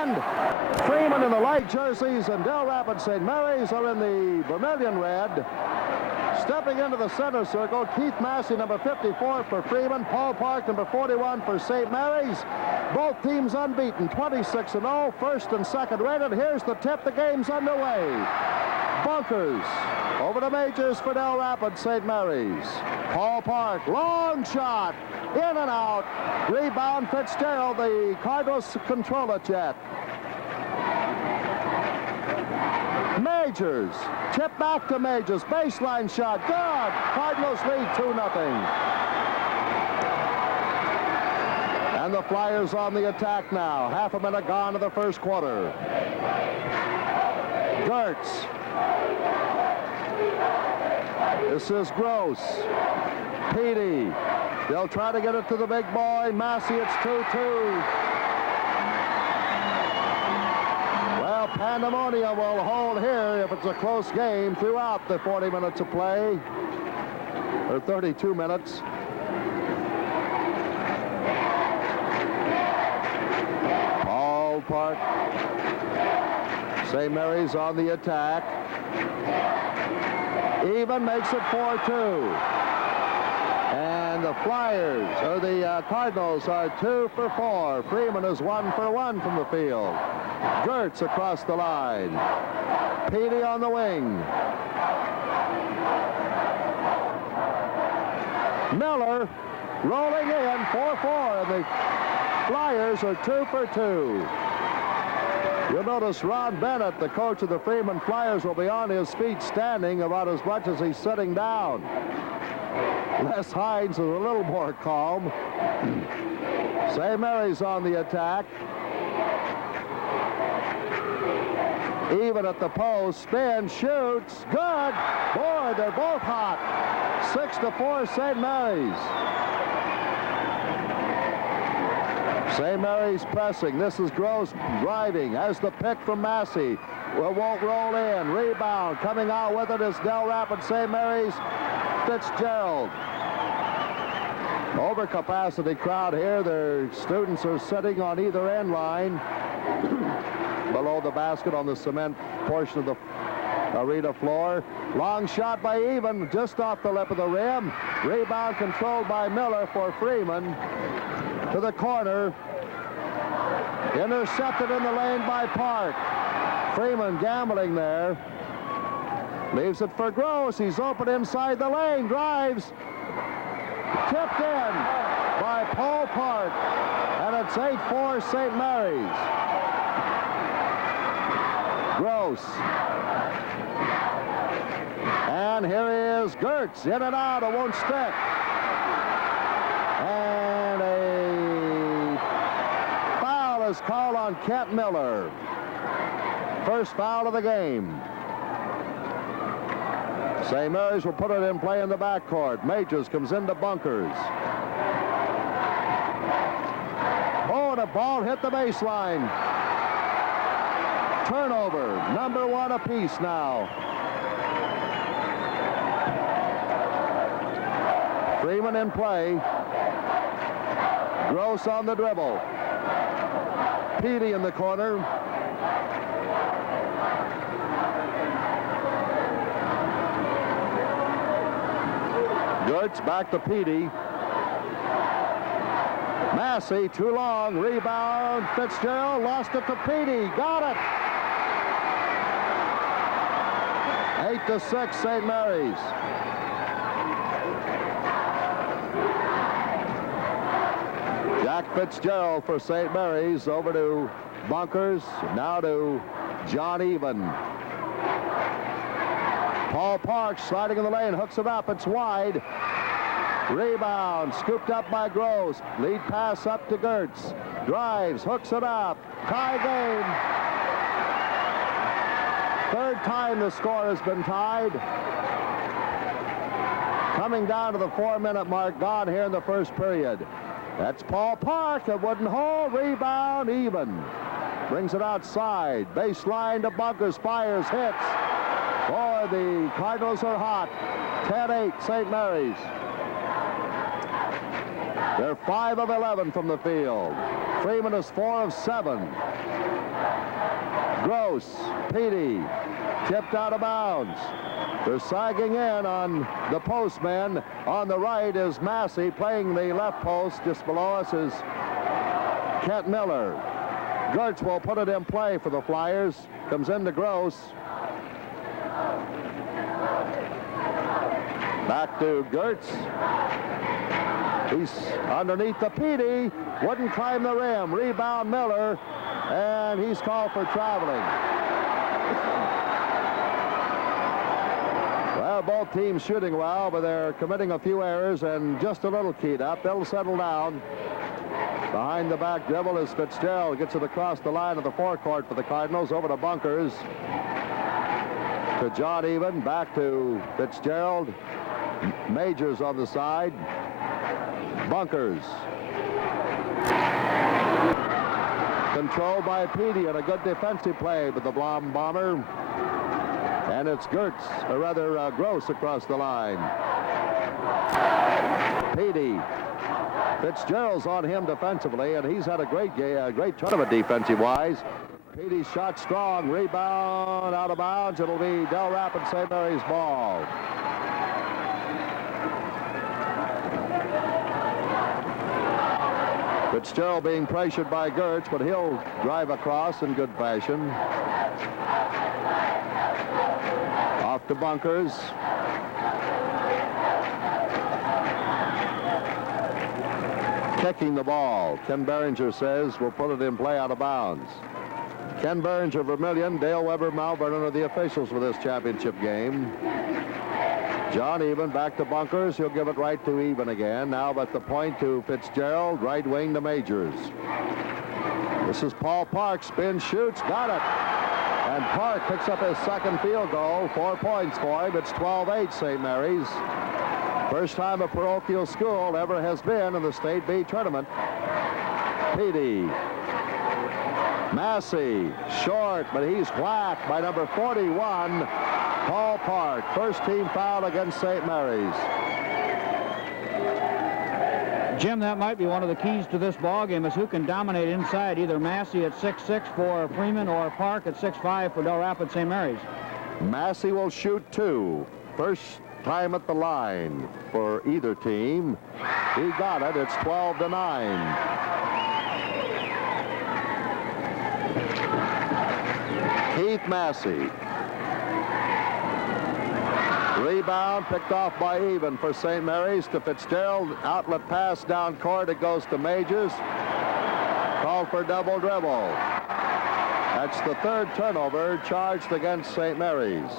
And Freeman in the light jerseys and Dell Rapids St. Mary's are in the vermilion red. Stepping into the center circle, Keith Massey, number 54 for Freeman, Paul Park, number 41 for St. Mary's. Both teams unbeaten, 26-0, first and second rated. Here's the tip, the game's underway. Bunkers over to Majors for Dell Rapids St. Mary's. Paul Park, long shot, in and out. Rebound Fitzgerald, the Cardinals control it yet. Majors, chip back to Majors, baseline shot, good. Cardinals lead 2-0. And the Flyers on the attack now. Half a minute gone to the first quarter. Goertz. This is Gross. Pidde. They'll try to get it to the big boy. Massey, it's 2-2. Well, pandemonium will hold here if it's a close game throughout the 40 minutes of play. Or 32 minutes. Paul Park. St. Mary's on the attack. Even makes it 4-2. And the Flyers, or the Cardinals, are 2 for 4. Freeman is 1 for 1 from the field. Goertz across the line. Pidde on the wing. Miller rolling in 4-4, and the Flyers are 2 for 2. You'll notice Ron Bennett, the coach of the Freeman Flyers, will be on his feet standing about as much as he's sitting down. Les Hines is a little more calm. St. Mary's on the attack. Even at the post, spin, shoots, good. Boy, they're both hot. 6-4 St. Mary's. St. Mary's pressing. This is Gross driving. Has the pick from Massey. Well, won't roll in. Rebound. Coming out with it is Dell Rapids St. Mary's. Fitzgerald. Overcapacity crowd here. Their students are sitting on either end line. Below the basket on the cement portion of the arena floor. Long shot by Even, just off the lip of the rim. Rebound controlled by Miller for Freeman. To the corner. Intercepted in the lane by Park. Freeman gambling there. Leaves it for Gross. He's open inside the lane. Drives. Tipped in by Paul Park. And it's 8-4 St. Mary's. Gross. And here he is, Goertz. In and out, it won't stick. And a foul is called on Kent Mueller. First foul of the game. St. Mary's will put it in play in the backcourt. Majors comes into Bunkers. Oh, and a ball hit the baseline. Turnover, number 1 apiece now. Freeman in play. Gross on the dribble. Pidde in the corner. Goertz back to Pidde. Massey, too long. Rebound. Fitzgerald lost it to Pidde. Got it. 8-6 St. Mary's. Jack Fitzgerald for St. Mary's. Over to Bunkers. Now to John Even. Paul Park sliding in the lane. Hooks it up. It's wide. Rebound. Scooped up by Gross. Lead pass up to Goertz. Drives. Hooks it up. Tie game. Third time the score has been tied. Coming down to the 4-minute mark, gone here in the first period. That's Paul Park. It wouldn't hold. Rebound, Even. Brings it outside. Baseline to Bunkers. Fires, hits. Boy, the Cardinals are hot. 10-8 St. Mary's. They're 5 of 11 from the field. Freeman is 4 of 7. Gross, Pidde, tipped out of bounds. They're sagging in on the postman. On the right is Massey. Playing the left post just below us is Kent Mueller. Goertz will put it in play for the Flyers. Comes into Gross. Back to Goertz. He's underneath the Pidde. Wouldn't climb the rim. Rebound Miller. And he's called for traveling. Well, both teams shooting well, but they're committing a few errors and just a little keyed up. They'll settle down. Behind the back dribble is Fitzgerald. Gets it across the line of the forecourt for the Cardinals. Over to Bunkers. To John Even. Back to Fitzgerald. Majors on the side. Bunkers. Controlled by Pidde and a good defensive play with the Blom Bomber. And it's Goertz, or rather Gross across the line. Pidde. Fitzgerald's on him defensively, and he's had a great tournament defensive-wise. Pidde shot strong, rebound out of bounds. It'll be Dell Rapid St. Mary's ball. Fitzgerald being pressured by Goertz, but he'll drive across in good fashion. Off to Bunkers. Kicking the ball. Ken Behringer says we'll put it in play out of bounds. Ken Behringer, Vermillion, Dale Weber, Malvern are the officials for this championship game. John Even back to Bunkers. He'll give it right to Even again. Now at the point to Fitzgerald, right wing to Majors. This is Paul Park. Spin, shoots, got it. And Park picks up his second field goal. 4 points for him. It's 12-8 St. Mary's. First time a parochial school ever has been in the State B tournament. Pidde. Massey, short, but he's whacked by number 41, Paul Park. First team foul against St. Mary's. Jim, that might be one of the keys to this ballgame is who can dominate inside, either Massey at 6'6" for Freeman or Park at 6'5" for Dell Rapid St. Mary's. Massey will shoot 2. First time at the line for either team. He got it. It's 12-9. Keith Massey. Rebound picked off by Even for St. Mary's to Fitzgerald. Outlet pass down court. It goes to Majors. Called for double dribble. That's the third turnover charged against St. Mary's.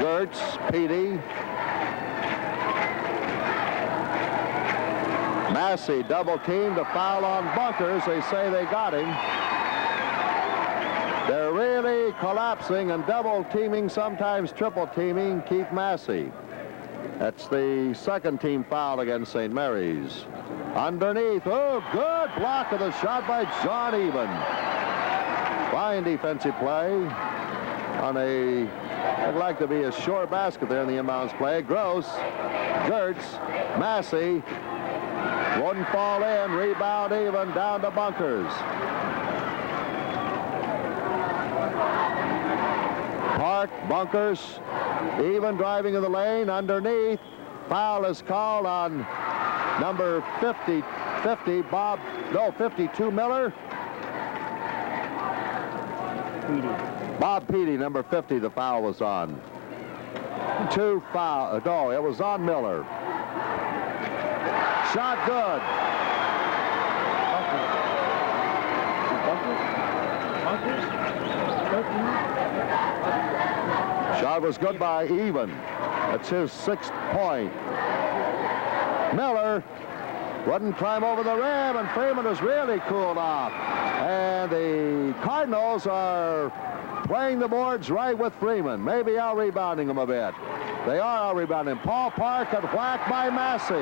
Goertz, Pidde. Massey double teamed, a foul on Bunkers. They say they got him. They're really collapsing and double teaming, sometimes triple teaming Keith Massey. That's the second team foul against St. Mary's. Underneath, oh, good block of the shot by John Even. Fine defensive play on a, I'd like to be a short basket there in the inbounds play. Gross, Goertz, Massey. Wouldn't fall in. Rebound Even down to Bunkers. Park, Bunkers, Even driving in the lane underneath. Foul is called on number 52 Miller. Bob Pidde, number 50, the foul was on. No, it was on Miller. Shot good. Shot was good by Even. That's his 6th point. Miller wouldn't climb over the rim, and Freeman has really cooled off. And the Cardinals are playing the boards right with Freeman. Maybe out-rebounding him a bit. They are out-rebounding. Paul Park got whacked by Massey.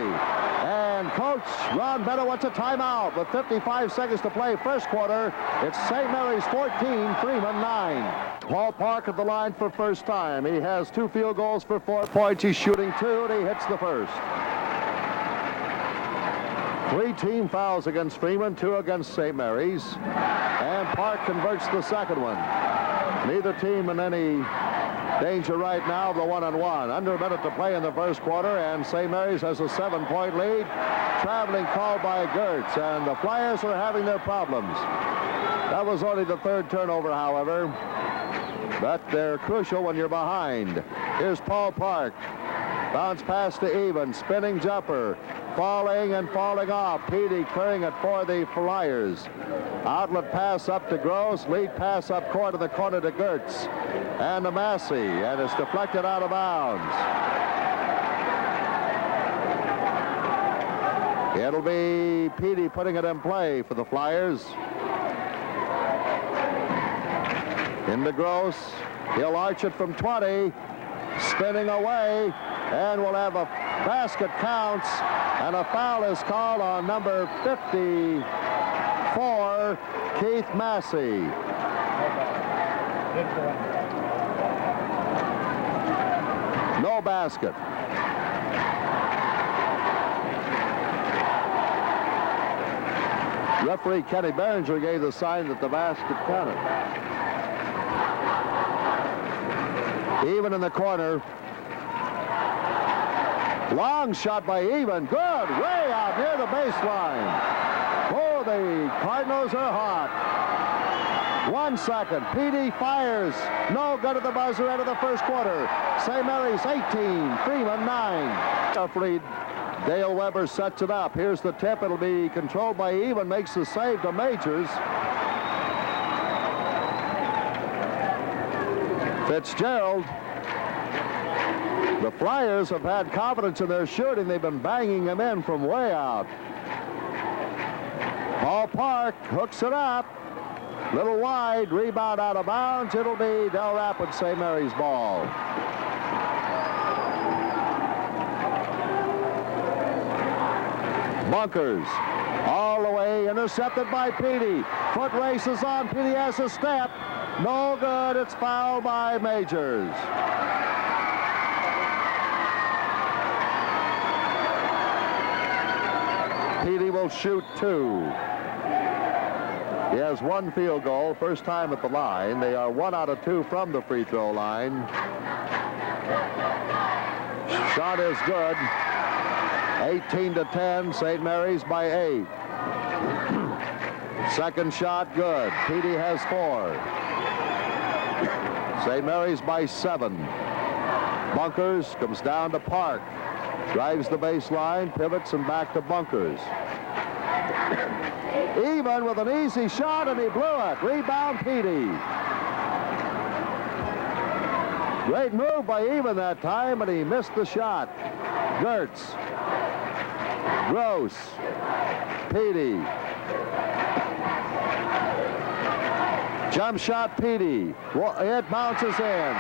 And Coach Ron Bennett wants a timeout with 55 seconds to play first quarter. It's St. Mary's 14, Freeman 9. Paul Park at the line for first time. He has 2 field goals for 4 points. He's shooting 2, and he hits the first. 3 team fouls against Freeman, 2 against St. Mary's. And Park converts the second one. Neither team in any danger right now of the 1-on-1. Under a minute to play in the first quarter, and St. Mary's has a 7-point lead. Traveling called by Goertz, and the Flyers are having their problems. That was only the 3rd turnover, however. But they're crucial when you're behind. Here's Paul Park. Bounce pass to Even. Spinning jumper. Falling and falling off. Pidde clearing it for the Flyers. Outlet pass up to Gross. Lead pass up court to the corner to Goertz. And to Massey. And it's deflected out of bounds. It'll be Pidde putting it in play for the Flyers. Into Gross. He'll arch it from 20. Spinning away. And we'll have a basket counts. And a foul is called on number 54, Keith Massey. No basket. Referee Kenny Behringer gave the sign that the basket counted. Even in the corner. Long shot by Even. Good. Way out near the baseline. Oh, the Cardinals are hot. 1 second. Pidde fires. No good at the buzzer end of the first quarter. St. Mary's 18. Freeman 9. Referee Dale Weber sets it up. Here's the tip. It'll be controlled by Even. Makes the save to Majors. Fitzgerald. The Flyers have had confidence in their shooting. They've been banging them in from way out. Paul Park hooks it up. Little wide. Rebound out of bounds. It'll be Dell Rapids St. Mary's ball. Bunkers. All the way. Intercepted by Pidde. Foot races on. Pidde has a step. No good. It's fouled by Majors. Pidde will shoot 2. He has 1 field goal, first time at the line. They are 1 out of 2 from the free throw line. Shot is good. 18-10, St. Mary's by 8. Second shot, good. Pidde has 4. St. Mary's by 7. Bunkers comes down to Park. Drives the baseline, pivots, and back to Bunkers. Even with an easy shot, and he blew it. Rebound, Pidde. Great move by Even that time, and he missed the shot. Goertz. Gross. Pidde. Jump shot, Pidde. It bounces in.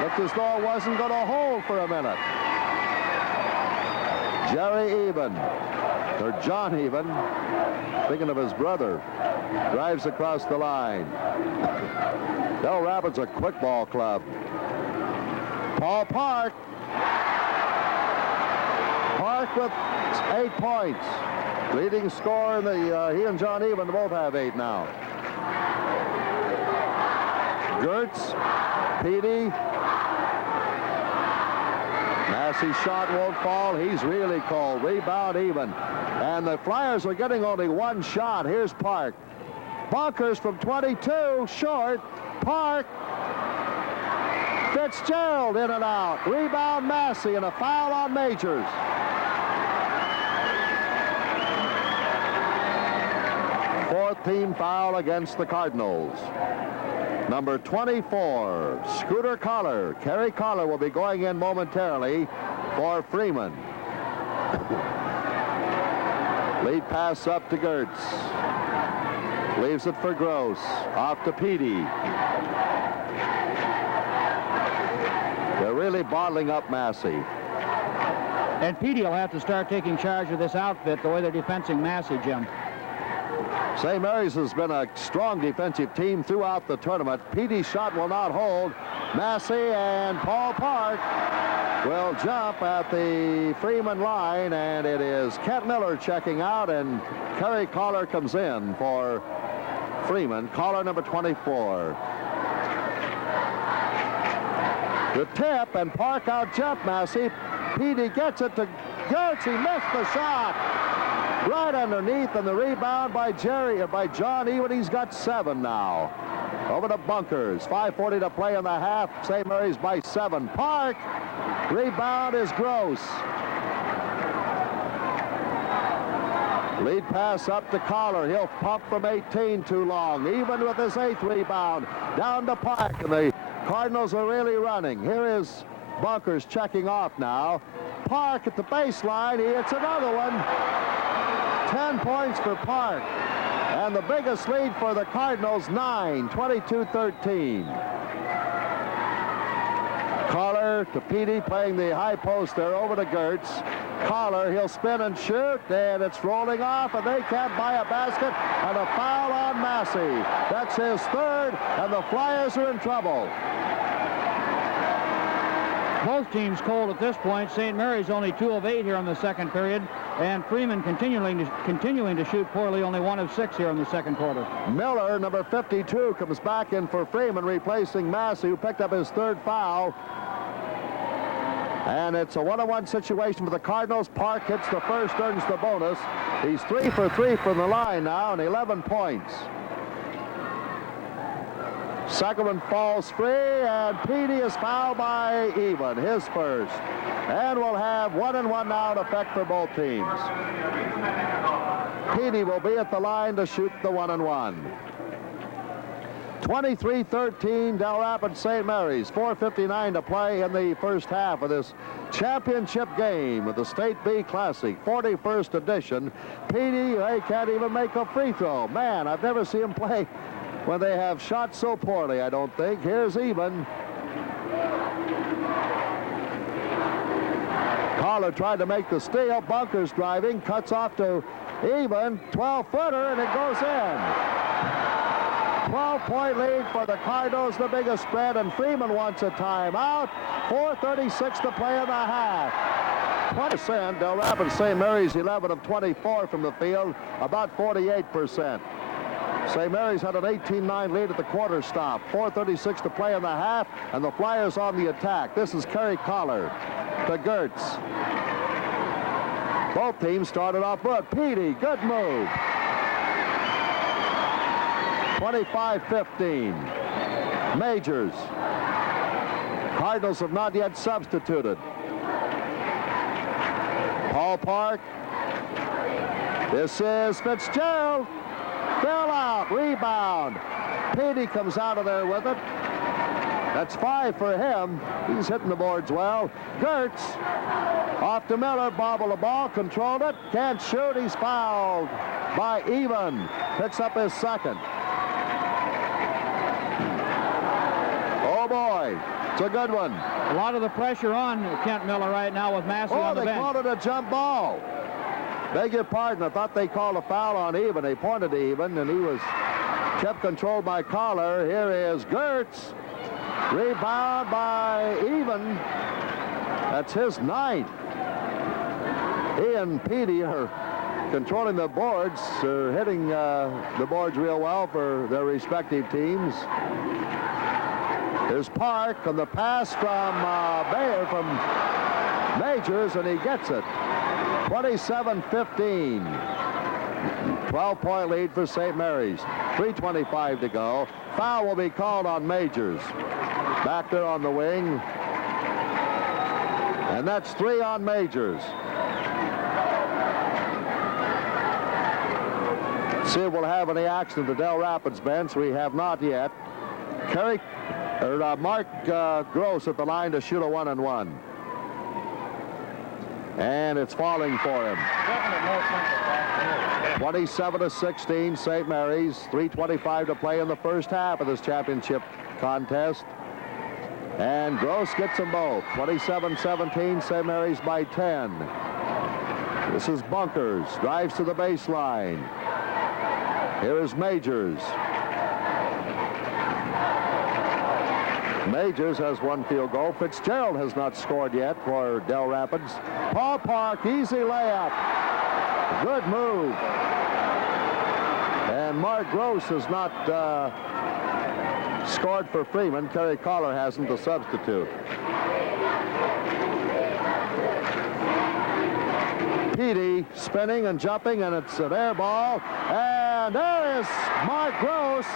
Looked as though it wasn't going to hold for a minute. Jerry Even, or John Even, thinking of his brother, drives across the line. Dell Rapids a quick ball club. Paul Park. Park with 8 points. Leading scorer in the, he and John Even both have 8 now. Goertz, Pidde. Massey's shot won't fall. He's really cold. Rebound Even. And the Flyers are getting only 1 shot. Here's Park. Bunkers from 22. Short. Park. Fitzgerald in and out. Rebound Massey and a foul on Majors. Fourth team foul against the Cardinals. Number 24, Scooter Collar. Kerry Collar will be going in momentarily for Freeman. Lead pass up to Goertz. Leaves it for Gross. Off to Pidde. They're really bottling up Massey. And Pidde will have to start taking charge of this outfit the way they're defensing Massey, Jim. St. Mary's has been a strong defensive team throughout the tournament. Pidde's shot will not hold. Massey and Paul Park will jump at the Freeman line, and it is Kent Mueller checking out, and Kerry Collar comes in for Freeman. Collar number 24. The tip, and Park out jump Massey. Pidde gets it to Goertz. He missed the shot. Right underneath, and the rebound by John Ewan. He's got 7 now. Over to Bunkers. 5:40 to play in the half. St. Mary's by 7. Park. Rebound is Gross. Lead pass up to Collar. He'll pump from 18 too long. Even with his 8th rebound. Down to Park, and the Cardinals are really running. Here is Bunkers checking off now. Park at the baseline. He hits another one. 10 points for Park. And the biggest lead for the Cardinals, 9, 22-13. Collar to Pidde, playing the high post there, over to Goertz. Collar, he'll spin and shoot, and it's rolling off, and they can't buy a basket, and a foul on Massey. That's his 3rd, and the Flyers are in trouble. Both teams cold at this point. St. Mary's only 2 of 8 here in the second period, and Freeman continuing to shoot poorly, only 1 of 6 here in the second quarter. Miller, number 52, comes back in for Freeman, replacing Massey, who picked up his 3rd foul. And it's a 1-on-1 situation for the Cardinals. Park hits the first, earns the bonus. He's 3 for 3 from the line now, and 11 points. Second one falls free, and Pidde is fouled by Even, his first. And we'll have 1-and-1 now in effect for both teams. Pidde will be at the line to shoot the 1-and-1. 23-13, Dell Rapids St. Mary's. 4:59 to play in the first half of this championship game of the State B Classic, 41st edition. Pidde, they can't even make a free throw. Man, I've never seen him play when they have shot so poorly, I don't think. Here's Even. Collar tried to make the steal. Bunkers driving, cuts off to Even. 12-footer, and it goes in. 12-point lead for the Cardinals, the biggest spread, and Freeman wants a timeout. 4:36 to play in the half. 20%. Dell Rapids St. Mary's 11 of 24 from the field, about 48%. St. Mary's had an 18-9 lead at the quarter stop. 4:36 to play in the half, and the Flyers on the attack. This is Kerry Collar to Goertz. Both teams started off good. Pidde, good move. 25-15. Majors. Cardinals have not yet substituted. Paul Park. This is Fitzgerald. Fell out, rebound. Pidde comes out of there with it. That's 5 for him. He's hitting the boards well. Goertz off to Miller, bobbled the ball, controlled it, can't shoot, he's fouled by Even. Picks up his 2nd. Oh boy, it's a good one. A lot of the pressure on Kent Mueller right now with Massey on the bench. They called it a jump ball. Beg your pardon, I thought they called a foul on Even. They pointed to Even, and he was kept controlled by Collar. Here is Goertz. Rebound by Even. That's his 9th. He and Pidde are controlling the boards, hitting the boards real well for their respective teams. There's Park on the pass from Bayer, from Majors, and he gets it. 27-15. 12-point lead for St. Mary's. 3:25 to go. Foul will be called on Majors. Back there on the wing. And that's 3 on Majors. See if we'll have any action at the Dell Rapids bench. We have not yet. Mark Gross at the line to shoot a 1-and-1. And it's falling for him. 27-16, St. Mary's. 3:25 to play in the first half of this championship contest. And Gross gets them both. 27-17, St. Mary's by 10. This is Bunkers. Drives to the baseline. Here is Majors. Majors has one field goal. Fitzgerald has not scored yet for Dell Rapids. Paul Park, easy layup. Good move. And Mark Gross has not scored for Freeman. Kerry Collar hasn't, the substitute. Pidde spinning and jumping, and it's an air ball. And there is Mark Gross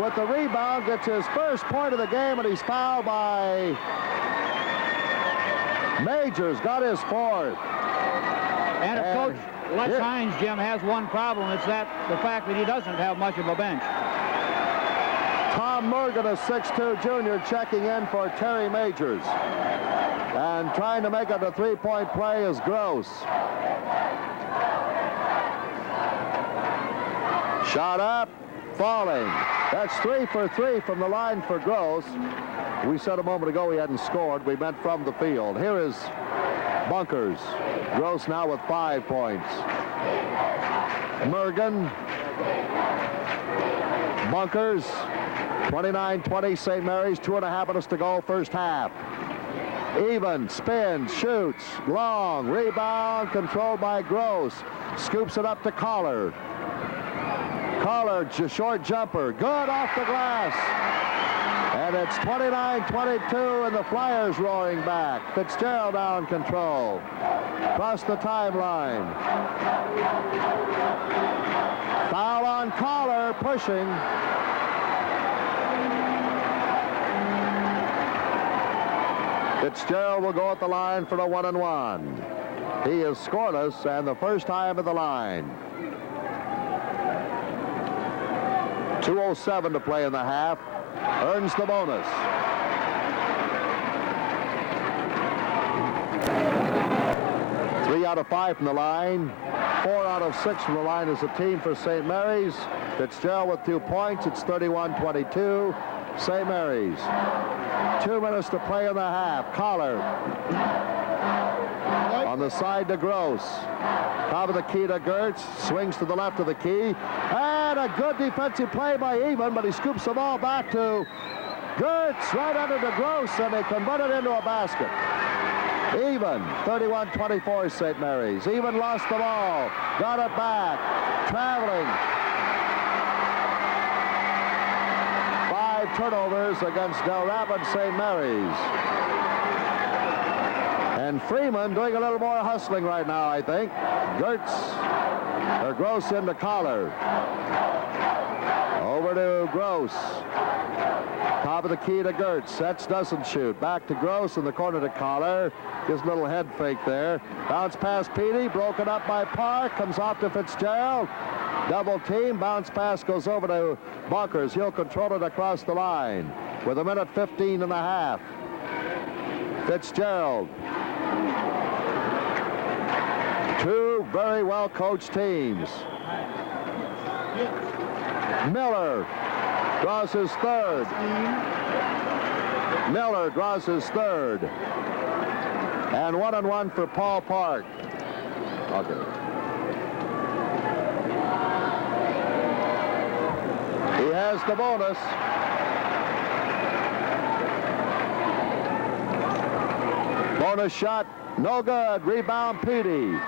with the rebound, gets his first point of the game, and he's fouled by Majors, got his fourth. And if Coach Les Hines, Jim, has one problem, it's the fact that he doesn't have much of a bench. Tom Morgan, a 6'2 junior, checking in for Terry Majors. And trying to make it a three-point play is Gross. Shot up, falling. That's 3 for 3 from the line for Gross. We said a moment ago he hadn't scored. We meant from the field. Here is Bunkers. Gross now with 5 points. Morgan. Bunkers. 29-20, St. Mary's. 2.5 minutes to go, first half. Even, spins, shoots, long, rebound, controlled by Gross. Scoops it up to Collar. Collar, short jumper, good off the glass. And it's 29-22, and the Flyers roaring back. Fitzgerald now in control. Across the timeline. Foul on Collar, pushing. Fitzgerald will go at the line for the 1-and-1. He is scoreless, and the first time at the line. 2:07 to play in the half. Earns the bonus. Three out of 5 from the line. 4 out of 6 from the line as a team for St. Mary's. Fitzgerald with 2 points. It's 31-22. St. Mary's. 2 minutes to play in the half. Collar on the side to Gross. Top of the key to Goertz. Swings to the left of the key. And a good defensive play by Even, but he scoops the ball back to Goertz, right under to Gross, and they convert it into a basket. Even, 31-24, St. Mary's. Even lost the ball. Got it back. Traveling. 5 turnovers against Dell Rapids, St. Mary's. And Freeman doing a little more hustling right now, I think. Gross into Collar. Over to Gross. Top of the key to Goertz. Sets, doesn't shoot. Back to Gross in the corner to Collar. Gives a little head fake there. Bounce pass Pidde. Broken up by Park. Comes off to Fitzgerald. Double team. Bounce pass goes over to Bunkers. He'll control it across the line with 1:15 in the half. Fitzgerald. Two very well-coached teams. Miller draws his third. Miller draws his third. And 1-and-1 for Paul Park. Okay. He has the bonus. Bonus shot, no good. Rebound, Pidde.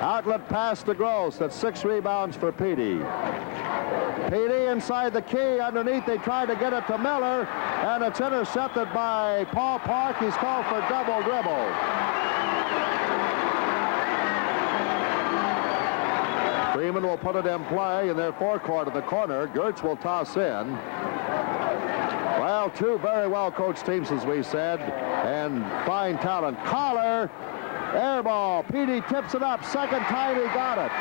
Outlet pass to Gross. That's 6 rebounds for Pidde. Pidde inside the key. Underneath, they tried to get it to Miller, and it's intercepted by Paul Park. He's called for double dribble. Freeman will put it in play in their forecourt in the corner. Goertz will toss in. Well, 2 very well-coached teams, as we said, and fine talent. Collar, air ball. Pidde tips it up. Second time he got it.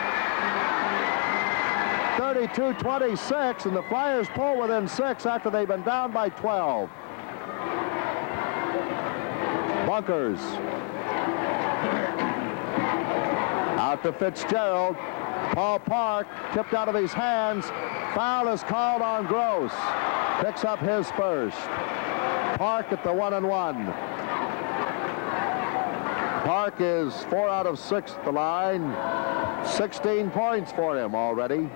32-26, and the Flyers pull within 6 after they've been down by 12. Bunkers. Out to picks up his first. Park at the 1-1. Park is 4 out of 6 at the line. 16 points for him already.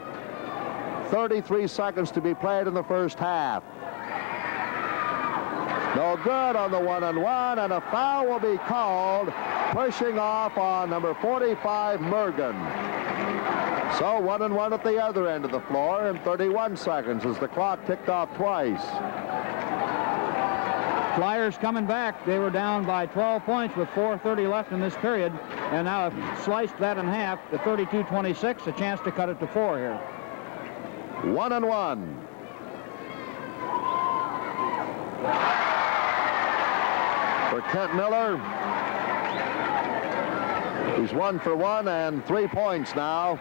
33 seconds to be played in the first half. No good on the 1-1, and a foul will be called, pushing off on number 45, Mergen. So 1-1 at the other end of the floor in 31 seconds as the clock ticked off twice. Flyers coming back. They were down by 12 points with 4:30 left in this period, and now have sliced that in half to 32-26, a chance to cut it to 4 here. 1-1. For Kent Mueller, he's 1 for 1 and 3 points now.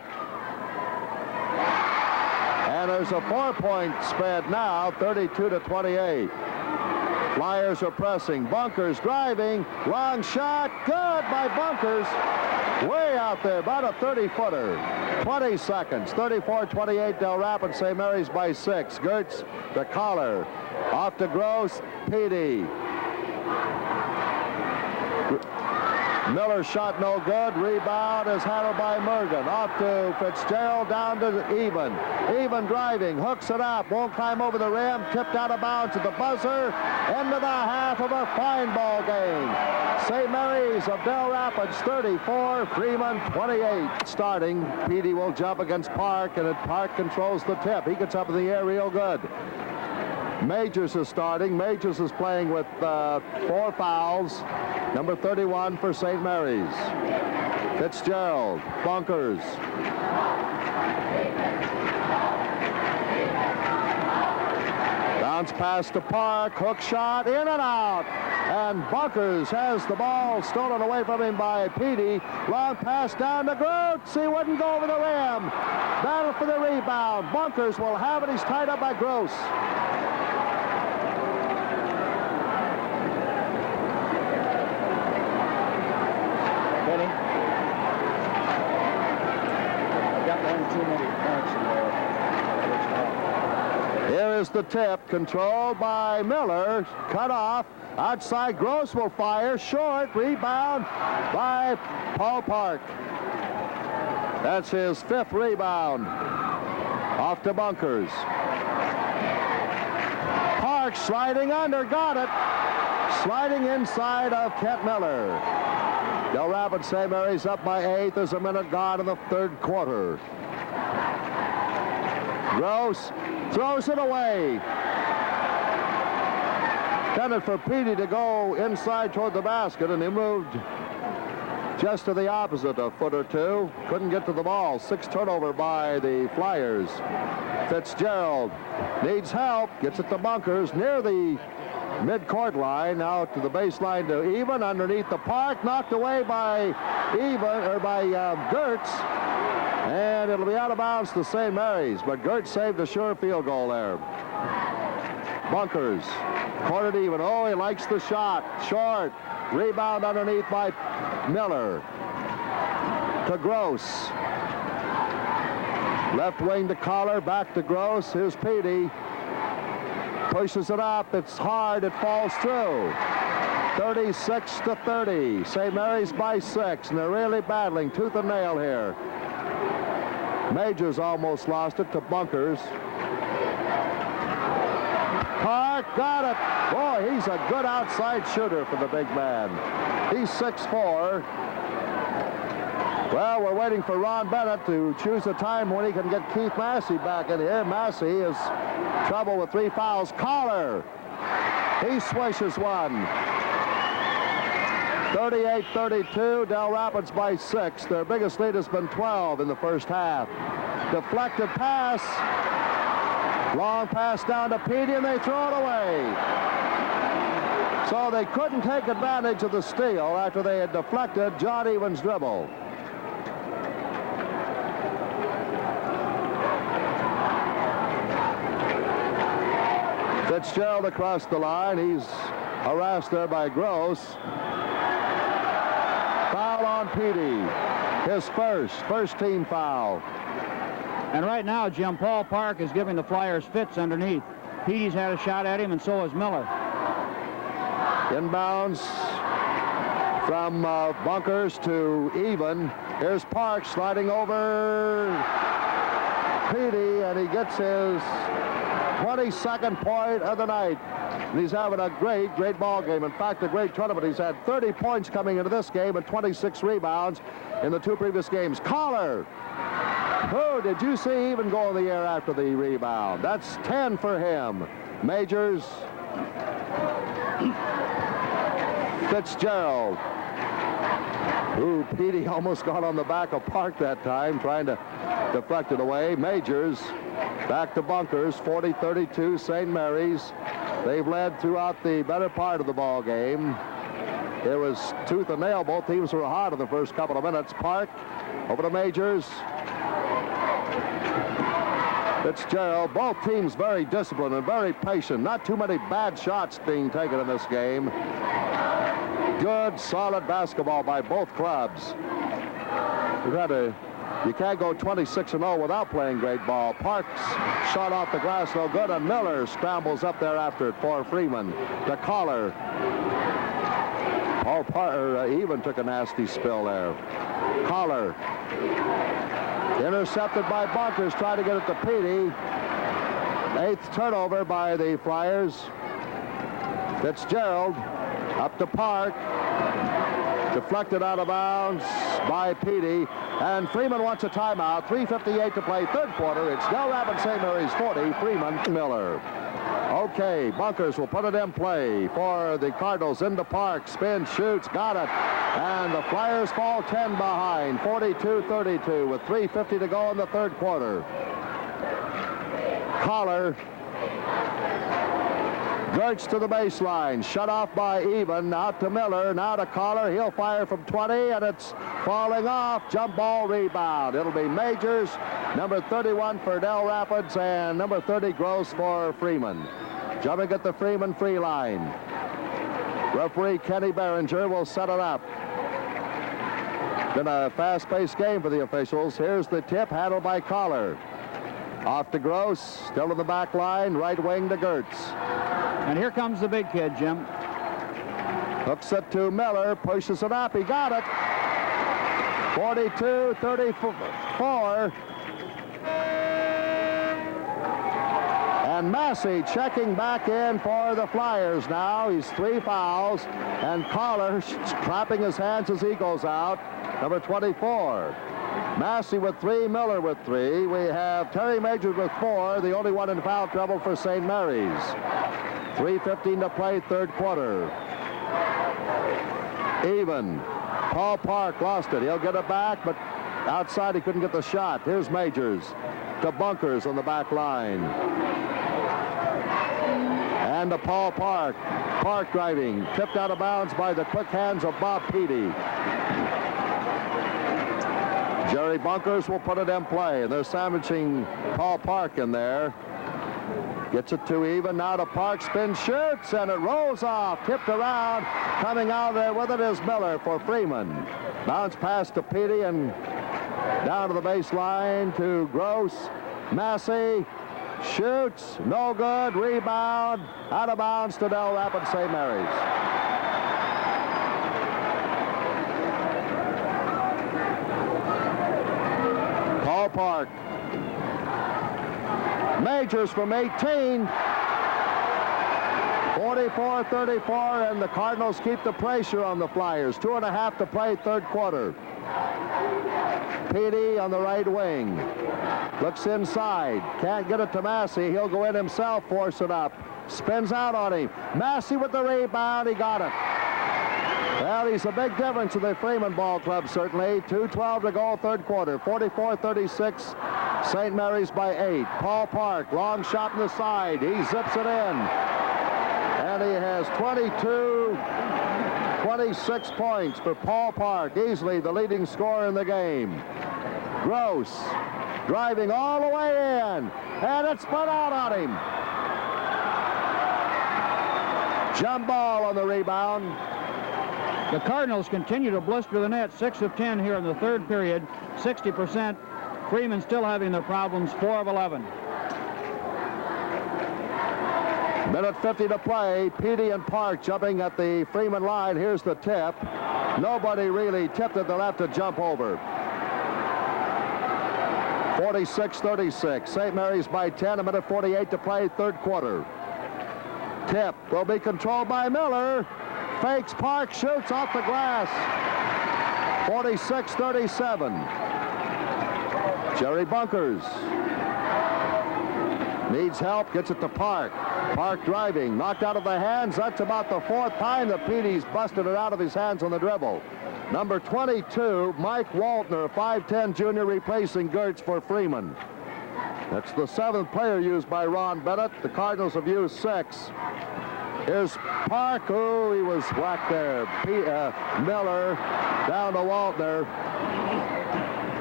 And there's a 4-point spread now, 32-28. Flyers are pressing. Bunkers driving. Long shot. Good by Bunkers. Way out there, about a 30-footer. 20 seconds. 34-28. Dell Rapids, St. Mary's by 6. Goertz to Collar. Off to Gross. Pidde. Miller shot no good. Rebound is handled by Mergen. Off to Fitzgerald, down to Even. Even driving, hooks it up, won't climb over the rim, tipped out of bounds at the buzzer. Into the half of a fine ball game. St. Mary's of Dell Rapids 34, Freeman 28. Starting, Pidde will jump against Park, and Park controls the tip. He gets up in the air real good. Majors is starting. Majors is playing with 4 fouls. Number 31 for St. Mary's. Fitzgerald, Bunkers. Bounce pass to Park, hook shot, in and out. And Bunkers has the ball stolen away from him by Pidde. Long pass down to Goertz. He wouldn't go over the rim. Battle for the rebound. Bunkers will have it. He's tied up by Gross. Here is the tip, controlled by Miller, cut off, outside. Gross will fire, short, rebound by Paul Park. That's his 5th rebound. Off to Bunkers. Park sliding under, got it. Sliding inside of Kent Mueller. Dell Rapids, St. Mary's up by 8. There's a minute gone in the 3rd quarter. Gross throws it away. Intended for Pidde to go inside toward the basket, and he moved just to the opposite, a foot or two. Couldn't get to the ball. 6 turnover by the Flyers. Fitzgerald needs help. Gets it to Bunkers near the mid-court line, out to the baseline to Even, underneath the Park, knocked away by Goertz, and it'll be out of bounds to St. Mary's, but Goertz saved a sure field goal there. Bunkers, courted Even. Oh, he likes the shot. Short. Rebound underneath by Miller. To Gross. Left wing to Collar, back to Gross. Here's Pidde. Pushes it up. It's hard. It falls through. 36-30. St. Mary's by 6, and they're really battling tooth and nail here. Majors almost lost it to Bunkers. Park got it. Boy, he's a good outside shooter for the big man. He's 6'4". Well, we're waiting for Ron Bennett to choose a time when he can get Keith Massey back in here. Massey is trouble with 3 fouls. Collar. He swishes one. 38-32. Dell Rapids by 6. Their biggest lead has been 12 in the first half. Deflected pass. Long pass down to Pidde, and they throw it away. So they couldn't take advantage of the steal after they had deflected John Evans' dribble. Fitzgerald across the line. He's harassed there by Gross. Foul on Pidde. His first team foul. And right now, Jim, Paul Park is giving the Flyers fits underneath. Pidde's had a shot at him, and so has Miller. Inbounds from Bunkers to Even. Here's Park sliding over Pidde, and he gets his 22nd point of the night. And he's having a great ball game. In fact, a great tournament. He's had 30 points coming into this game and 26 rebounds in the 2 previous games. Collar. Who did you see even go in the air after the rebound? That's 10 for him. Majors. Fitzgerald. Ooh, Pidde almost got on the back of Park that time, trying to deflect it away. Majors back to Bunkers, 40-32, St. Mary's. They've led throughout the better part of the ball game. It was tooth and nail. Both teams were hot in the first couple of minutes. Park over to Majors. Fitzgerald. Both teams very disciplined and very patient. Not too many bad shots being taken in this game. Good, solid basketball by both clubs. You can't go 26-0 without playing great ball. Parks shot off the glass, no good, and Miller scrambles up there after it for Freeman. The Collar. Even took a nasty spill there. Collar. Intercepted by Bunkers, trying to get it to Pidde. 8th turnover by the Flyers. Fitzgerald up to Park. Deflected out of bounds by Pidde. And Freeman wants a timeout. 3:58 to play, 3rd quarter. It's Dell Rapids St. Mary's 40, Freeman Miller. Okay, Bunkers will put it in play for the Cardinals. Into Park, spin, shoots, got it. And the Flyers fall 10 behind, 42-32 with 3:50 to go in the 3rd quarter. Collar. Goertz to the baseline, shut off by Even, out to Miller, now to Collar. He'll fire from 20, and it's falling off. Jump ball rebound. It'll be Majors, number 31 for Dell Rapids, and number 30 Gross for Freeman. Jumping at the Freeman free line. Referee Kenny Behringer will set it up. Been a fast-paced game for the officials. Here's the tip, handled by Collar. Off to Gross, still in the back line, right wing to Goertz. And here comes the big kid, Jim. Hooks it to Miller, pushes it up, he got it. 42-34. And Massey checking back in for the Flyers now. He's 3 fouls, and Collar clapping his hands as he goes out. Number 24. Massey with 3, Miller with 3. We have Terry Majors with 4, the only one in foul trouble for St. Mary's. 3:15 to play, 3rd quarter. Even. Paul Park lost it. He'll get it back, but outside he couldn't get the shot. Here's Majors to Bunkers on the back line. And to Paul Park. Park driving. Tipped out of bounds by the quick hands of Bob Pidde. Jerry Bunkers will put it in play. They're sandwiching Paul Park in there. Gets it to Even, now to Park, spin, shoots, and it rolls off, tipped around. Coming out there with it is Miller for Freeman. Bounce pass to Pidde and down to the baseline to Gross. Massey shoots, no good, rebound, out of bounds to Dell Rapids St. Mary's. Paul Park. Majors from 18. 44-34, and the Cardinals keep the pressure on the Flyers. 2.5 to play, 3rd quarter. Pidde on the right wing. Looks inside. Can't get it to Massey. He'll go in himself, force it up. Spins out on him. Massey with the rebound. He got it. Well, he's a big difference in the Freeman Ball Club, certainly. 2:12 to go, 3rd quarter. 44-36. St. Mary's by 8. Paul Park, long shot in the side. He zips it in. And he has 26 points for Paul Park. Easily the leading scorer in the game. Gross driving all the way in. And it's put out on him. Jump ball on the rebound. The Cardinals continue to blister the net. 6 of 10 here in the 3rd period. 60%. Freeman still having their problems, 4 of 11. Minute 50 to play. Pidde and Park jumping at the Freeman line. Here's the tip. Nobody really tipped it. They'll have to jump over. 46-36. St. Mary's by 10. A minute 48 to play, third quarter. Tip will be controlled by Miller. Fakes Park, shoots off the glass. 46-37. Jerry Bunkers needs help, gets it to Park. Park driving, knocked out of the hands. That's about the fourth time that Pidde's busted it out of his hands on the dribble. Number 22, Mike Waltner, 5'10 junior, replacing Goertz for Freeman. That's the seventh player used by Ron Bennett. The Cardinals have used 6. Here's Park. Oh, he was whacked there. Miller down to Waltner.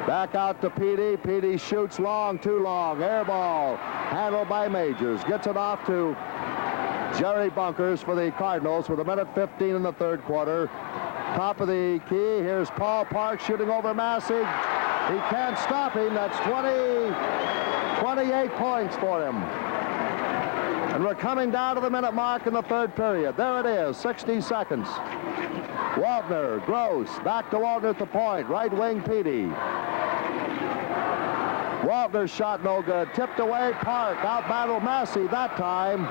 Back out to Pidde. Pidde shoots long, too long. Air ball handled by Majors. Gets it off to Jerry Bunkers for the Cardinals with a minute 15 in the third quarter. Top of the key. Here's Paul Park shooting over Massey. He can't stop him. That's 28 points for him. And we're coming down to the minute mark in the third period. There it is, 60 seconds. Waltner, Gross, back to Waltner at the point. Right wing, Pidde. Waltner's shot no good. Tipped away, Park. Out-battled Massey that time.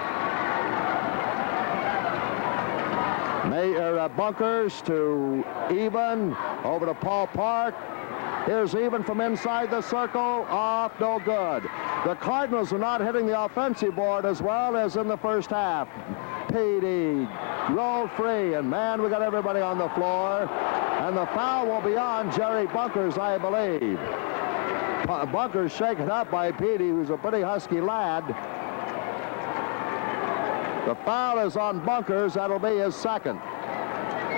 Bunkers to Even. Over to Paul Park. Here's Even from inside the circle. Off, no good. The Cardinals are not hitting the offensive board as well as in the first half. Pidde rolled free, and man, we got everybody on the floor. And the foul will be on Jerry Bunkers, I believe. Bunkers shaken up by Pidde, who's a pretty husky lad. The foul is on Bunkers. That'll be his second.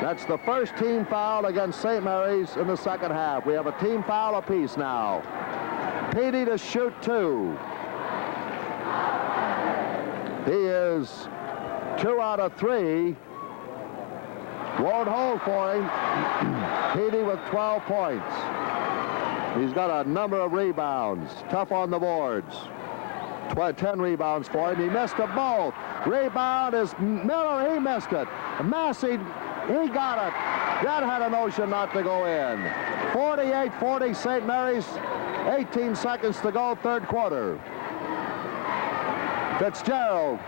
That's the first team foul against St. Mary's in the second half. We have a team foul apiece now. Pidde to shoot 2. He is 2 out of 3. Won't hold for him. Pidde with 12 points. He's got a number of rebounds. Tough on the boards. 10 rebounds for him. He missed them both. Rebound is Miller. He missed it. Massey, he got it. That had a notion not to go in. 48-40 St. Mary's. 18 seconds to go, third quarter. Fitzgerald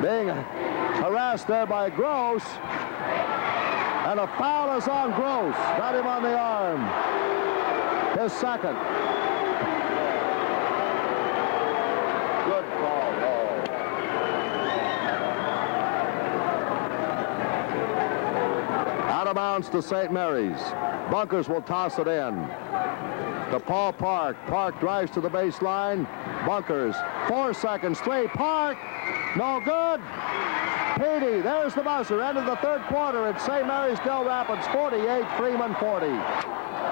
being harassed there by Gross. And a foul is on Gross. Got him on the arm. His second. Good call. Out of bounds to St. Mary's. Bunkers will toss it in. To Paul Park. Park drives to the baseline. Bunkers. 4 seconds. 3. Park. No good. Pidde. There's the buzzer. End of the third quarter at St. Mary's Dell Rapids 48, Freeman 40.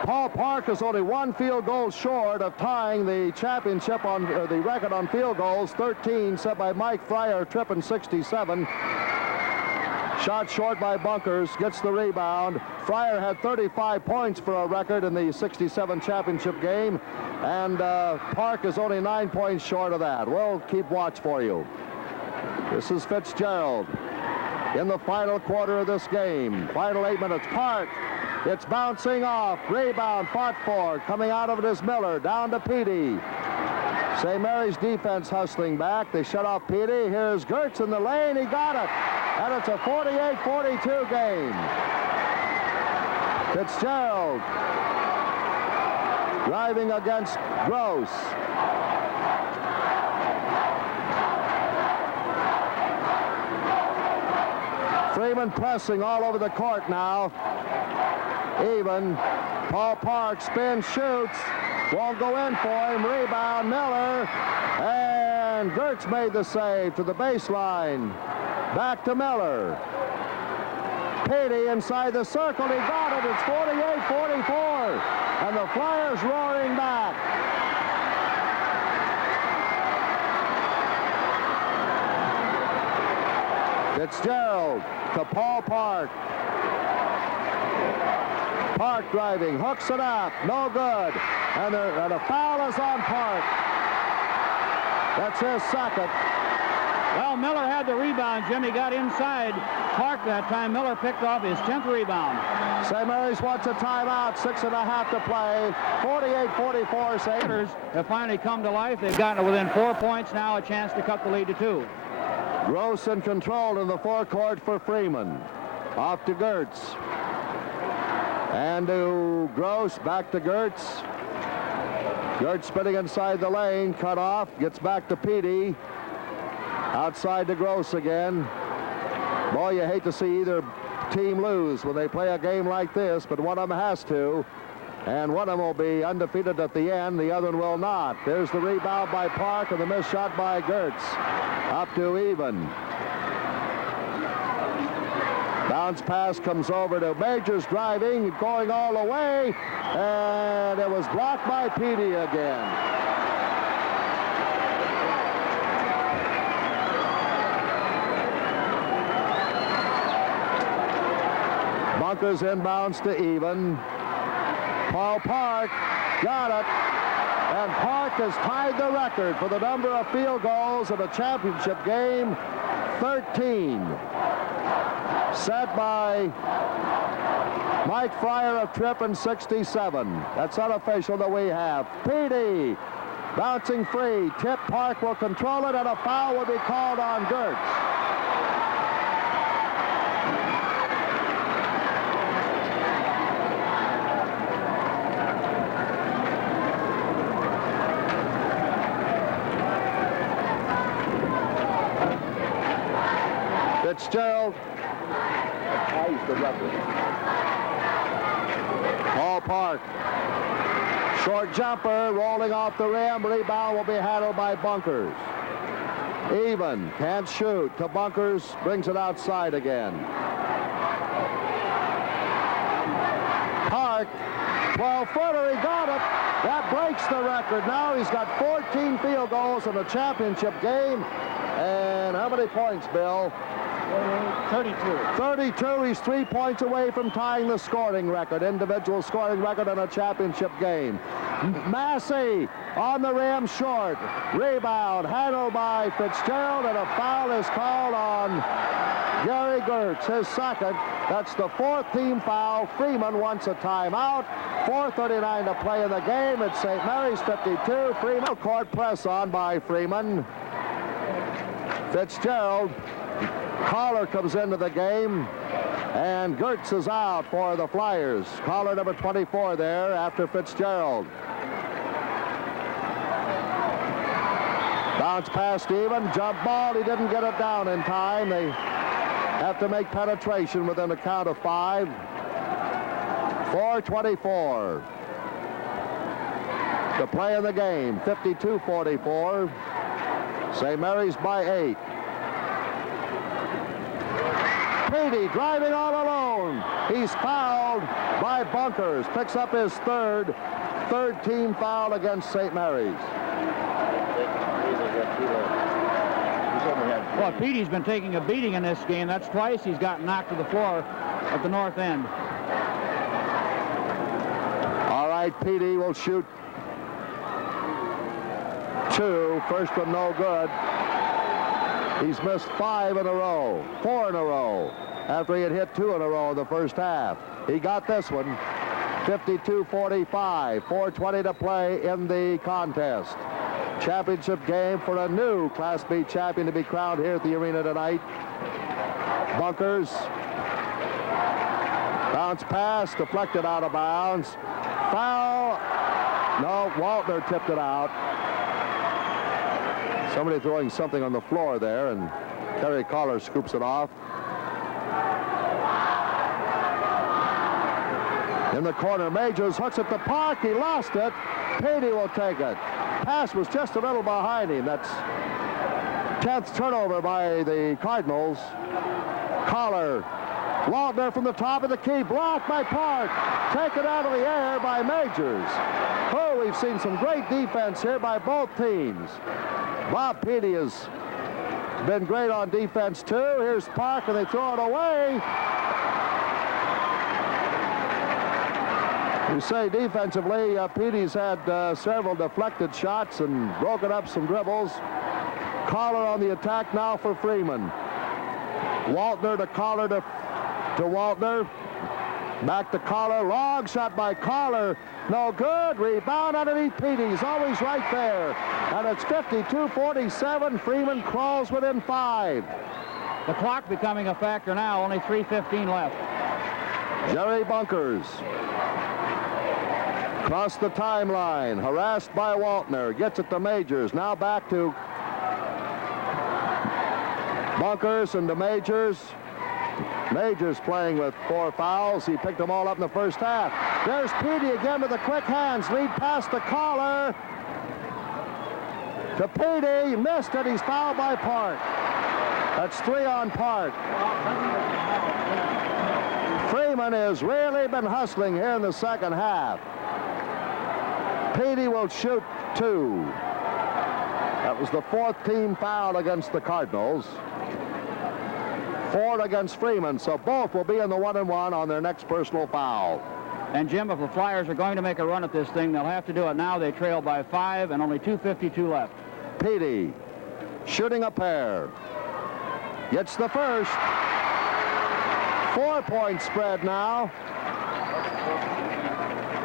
Paul Park is only 1 field goal short of tying the championship on the record on field goals. 13 set by Mike Fryer, tripping 67. Shot short by Bunkers, gets the rebound. Fryer had 35 points for a record in the 67 championship game, and Park is only 9 points short of that. We'll keep watch for you. This is Fitzgerald in the final quarter of this game. Final 8 minutes. Park, it's bouncing off. Rebound, fought for. Coming out of it is Miller. Down to Pidde. St. Mary's defense hustling back. They shut off Pidde. Here's Goertz in the lane. He got it. And it's a 48-42 game. Fitzgerald driving against Gross. Freeman pressing all over the court now. Even. Paul Park spins, shoots. Won't go in for him. Rebound, Miller. And Goertz made the save to the baseline. Back to Miller. Pidde inside the circle. He got it. It's 48-44. And the Flyers roaring back. Fitzgerald to Paul Park. Park driving, hooks it up, no good. And a foul is on Park. That's his second. Well, Miller had the rebound, Jim. He got inside Park that time. Miller picked off his 10th rebound. St. Mary's wants a timeout. 6.5 to play. 48-44. St. have finally come to life. They've gotten it within 4 points now, a chance to cut the lead to 2. Gross in control in the forecourt for Freeman. Off to Goertz. And to Gross, back to Goertz. Goertz spinning inside the lane, cut off, gets back to Pidde. Outside to Gross again. Boy, you hate to see either team lose when they play a game like this, but one of them has to. And one of them will be undefeated at the end, the other one will not. There's the rebound by Park and the missed shot by Goertz. Up to even. Bounce pass comes over to Majors, driving, going all the way, and it was blocked by Pidde again. Bunkers inbounds to even. Paul Park got it, and Park has tied the record for the number of field goals in a championship game, 13. Set by Mike Fryer of Tripp in 67. That's unofficial that we have. Pidde bouncing free. Tip. Park will control it, and a foul will be called on Goertz. Fitzgerald ties the record. Paul Park. Short jumper, rolling off the rim. Rebound will be handled by Bunkers. Even, can't shoot. To Bunkers, brings it outside again. Park, 12-footer, he got it. That breaks the record. Now he's got 14 field goals in a championship game. And how many points, Bill? 32. 32. He's 3 points away from tying the scoring record, individual scoring record in a championship game. Massey on the rim, short. Rebound handled by Fitzgerald, and a foul is called on Gary Goertz, his second. That's the 4th team foul. Freeman wants a timeout. 4:39 to play in the game. It's St. Mary's 52. Freeman court press on by Freeman. Fitzgerald. Collar comes into the game, and Goertz is out for the Flyers. Collar number 24 there after Fitzgerald. Bounce past even, jump ball, he didn't get it down in time. They have to make penetration within a count of 5. 4:24 to play in the game. 52-44. St. Mary's by 8. Pidde driving all alone. He's fouled by Bunkers. Picks up his third team foul against St. Mary's. Well, Pidde's been taking a beating in this game. That's twice he's gotten knocked to the floor at the north end. All right, Pidde will shoot 2. First one no good. He's missed 5 in a row, 4 in a row, after he had hit 2 in a row in the first half. He got this one, 52-45, 4:20 to play in the contest. Championship game for a new Class B champion to be crowned here at the arena tonight. Bunkers. Bounce pass, deflected out of bounds. Foul. No, Waltner tipped it out. Somebody throwing something on the floor there, and Terry Collar scoops it off. In the corner, Majors hooks it to Park. He lost it. Pidde will take it. Pass was just a little behind him. That's 10th turnover by the Cardinals. Collar. Waltner from the top of the key. Blocked by Park. Taken out of the air by Majors. Oh, we've seen some great defense here by both teams. Bob Pidde has been great on defense, too. Here's Park, and they throw it away. You say defensively, Pidde's had several deflected shots and broken up some dribbles. Collar on the attack now for Freeman. Waltner to Collar to Waltner. Back to Collar. Long shot by Collar. No good. Rebound underneath Pidde. He's always right there. And it's 52-47. Freeman crawls within 5. The clock becoming a factor now. Only 3:15 left. Jerry Bunkers. Across the timeline. Harassed by Waltner. Gets it to Majors. Now back to Bunkers and to Majors. Majors playing with 4 fouls. He picked them all up in the first half. There's Pidde again with the quick hands. Lead pass to Collar. To Pidde. He missed it. He's fouled by Park. That's 3 on Park. Freeman has really been hustling here in the second half. Pidde will shoot 2. That was the 4th team foul against the Cardinals. 4 against Freeman, so both will be in the 1-and-1 on their next personal foul. And, Jim, if the Flyers are going to make a run at this thing, they'll have to do it now. They trail by 5 and only 2:52 left. Pidde shooting a pair. Gets the first. 4-point spread now.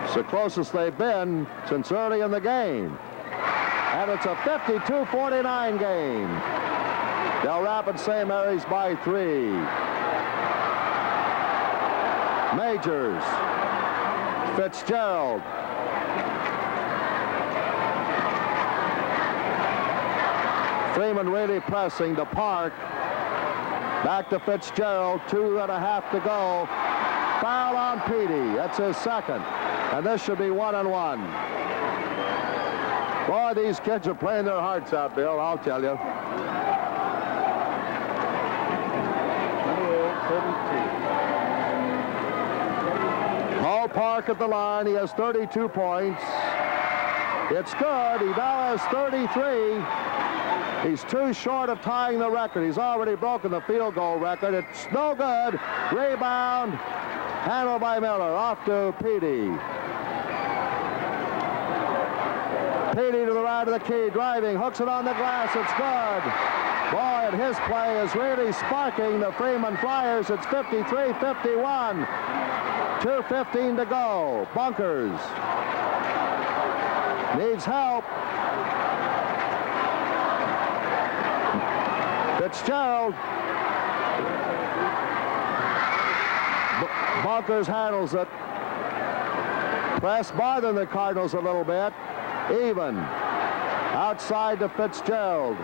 It's the closest they've been since early in the game. And it's a 52-49 game. Dell Rapids St. Mary's by 3. Majors. Fitzgerald. Freeman really pressing to Park. Back to Fitzgerald. 2.5 to go. Foul on Pidde. That's his second. And this should be 1-and-1. Boy, these kids are playing their hearts out, Bill, I'll tell you. Paul Park at the line. He has 32 points. It's good. He now has 33. He's too short of tying the record. He's already broken the field goal record. It's no good. Rebound. Handled by Miller. Off to Pidde. Pidde to the right of the key. Driving. Hooks it on the glass. It's good. Boy, and his play is really sparking the Freeman Flyers. It's 53-51. 2:15 to go. Bunkers needs help. Fitzgerald. Bunkers handles it. Press bothering the Cardinals a little bit. Even. Outside to Fitzgerald.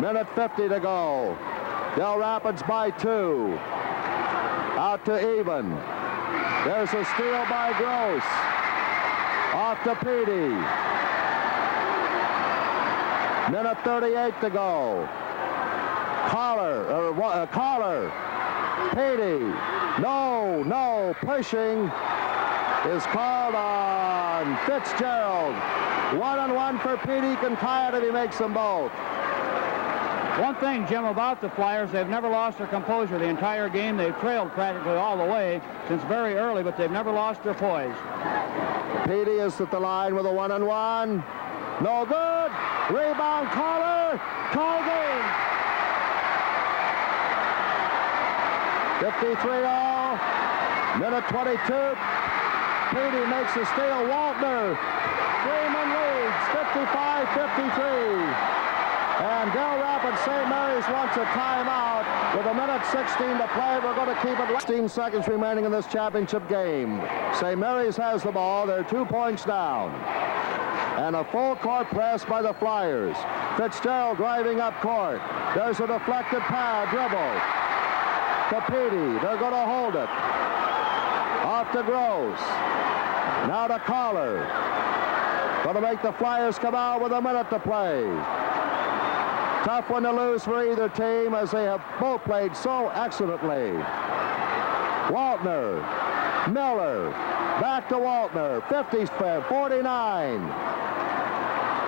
Minute 50 to go. Dell Rapids by 2. Out to Even. There's a steal by Gross. Off to Pidde. Minute 38 to go. Collar. Pidde. No. Pushing is called on Fitzgerald. 1-and-1 for Pidde. He can tie it if he makes them both. One thing, Jim, about the Flyers, they've never lost their composure the entire game. They've trailed practically all the way since very early, but they've never lost their poise. Pidde is at the line with a 1-and-1. No good. Rebound, Collar. Tie game. 53-all. Minute 22. Pidde makes the steal. Waltner. Freeman leads 55-53. And Dell Rapids St. Mary's wants a timeout with a minute 16 to play. We're going to keep it 16 seconds remaining in this championship game. St. Mary's has the ball. They're 2 points down. And a full court press by the Flyers. Fitzgerald driving up court. There's a deflected pad dribble to Pidde. They're going to hold it. Off to Gross. Now to Collar. Going to make the Flyers come out with a minute to play. Tough one to lose for either team as they have both played so excellently. Waltner. Miller. Back to Waltner. 49.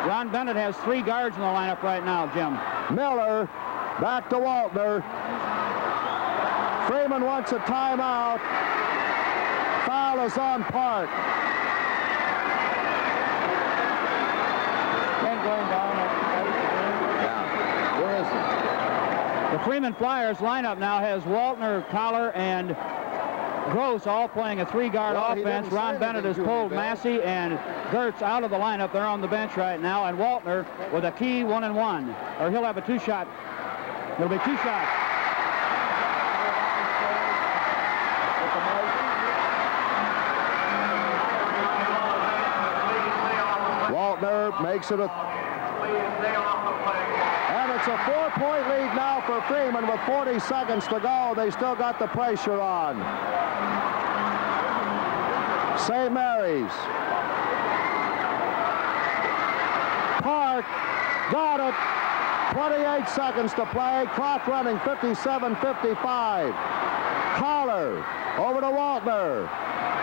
Ron Bennett has 3 guards in the lineup right now, Jim. Miller. Back to Waltner. Freeman wants a timeout. Foul is on Park. Going down. The Freeman Flyers lineup now has Waltner, Collar, and Gross all playing a three-guard offense. Ron Bennett has pulled Massey and Goertz out of the lineup. They're on the bench right now, and Waltner with a key 1-and-1. Or he'll have a two-shot. It'll be two shots. Waltner makes it a... And it's a 4-point lead now for Freeman with 40 seconds to go. They still got the pressure on. St. Mary's. Park got it. 28 seconds to play. Clock running 57-55. Collar over to Waltner.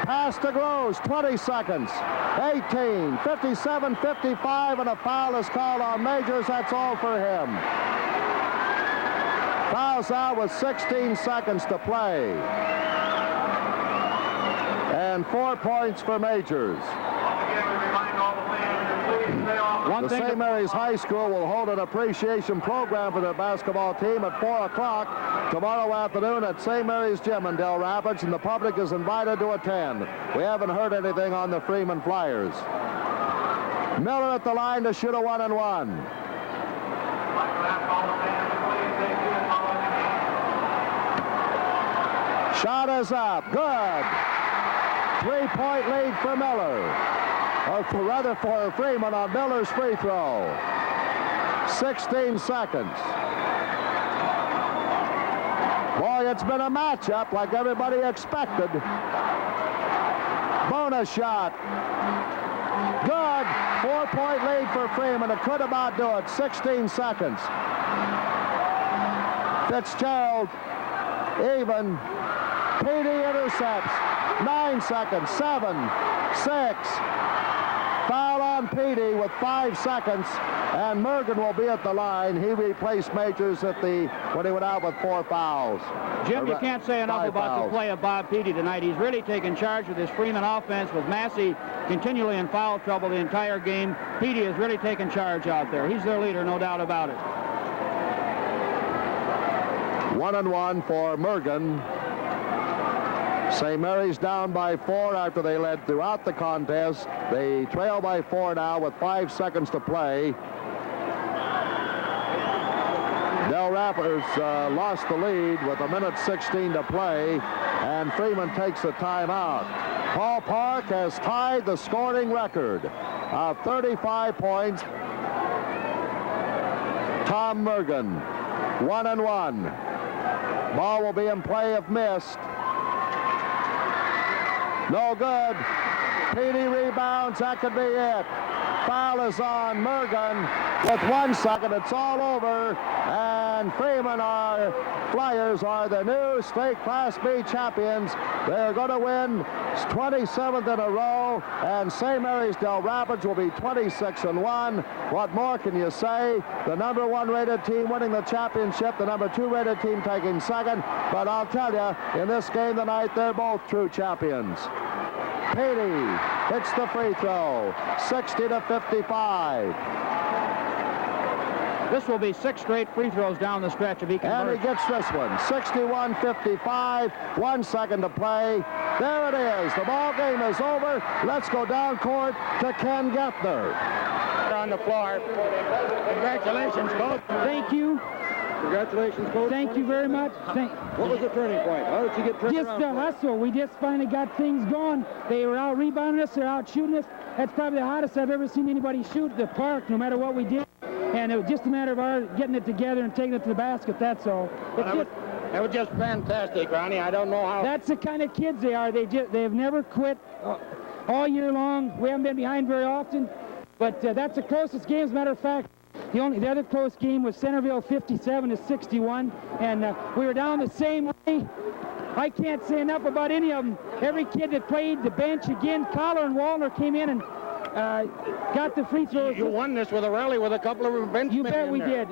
Pass to Gross, 20 seconds. 18, 57-55, and a foul is called on Majors. That's all for him. Fouls out with 16 seconds to play. And 4 points for Majors. The St. Mary's High School will hold an appreciation program for their basketball team at 4 o'clock tomorrow afternoon at St. Mary's Gym in Dell Rapids, and the public is invited to attend. We haven't heard anything on the Freeman Flyers. Miller at the line to shoot a 1-and-1. Shot is up. Good. 3-point lead for Miller. Or rather for Freeman on Miller's free throw. 16 seconds. Boy, it's been a matchup like everybody expected. Bonus shot. Good. 4-point lead for Freeman. It could about do it. 16 seconds. Fitzgerald even. Pidde intercepts. 9 seconds. 7, 6. Foul on Pidde with 5 seconds, and Mergen will be at the line. He replaced Majors when he went out with 4 fouls. Jim, you can't say enough about the play of Bob Pidde tonight. He's really taken charge of this Freeman offense with Massey continually in foul trouble the entire game. Pidde has really taken charge out there. He's their leader, no doubt about it. 1-and-1 for Mergen. St. Mary's down by 4 after they led throughout the contest. They trail by 4 now with 5 seconds to play. Dell Rapids lost the lead with 1:16 to play, and Freeman takes a timeout. Paul Park has tied the scoring record of 35 points. Tom Mergen, 1-and-1. Ball will be in play if missed. No good. Pidde rebounds. That could be it. Foul is on Mergen. With 1 second, it's all over. And Freeman Flyers are the new state Class B champions. They're going to win 27th in a row. And St. Mary's Dell Rapids will be 26-1. What more can you say? The number 1 rated team winning the championship. The number 2 rated team taking second. But I'll tell you, in this game tonight, they're both true champions. Pidde hits the free throw. 60-55. This will be 6 straight free throws down the stretch if he converts. And he gets this one. 61-55. 1 second to play. There it is. The ball game is over. Let's go down court to Ken Gettner. On the floor. Congratulations, Coach. Thank you. Congratulations, Coach. Thank you very much. What was the turning point? How did you get turned just around? the hustle. We just finally got things going. They were out rebounding us. They're out shooting us. That's probably the hottest I've ever seen anybody shoot the park, no matter what we did. And it was just a matter of our getting it together and taking it to the basket, that's all. That was just fantastic, Ronnie. I don't know how. That's the kind of kids they are. They've never quit all year long. We haven't been behind very often. But that's the closest game. As a matter of fact, the other close game was Centerville 57-61, and we were down the same way. I can't say enough about any of them. Every kid that played the bench again, Collar and Waltner came in and got the free throws. You won this with a rally with a couple of benchmen. You bet we did.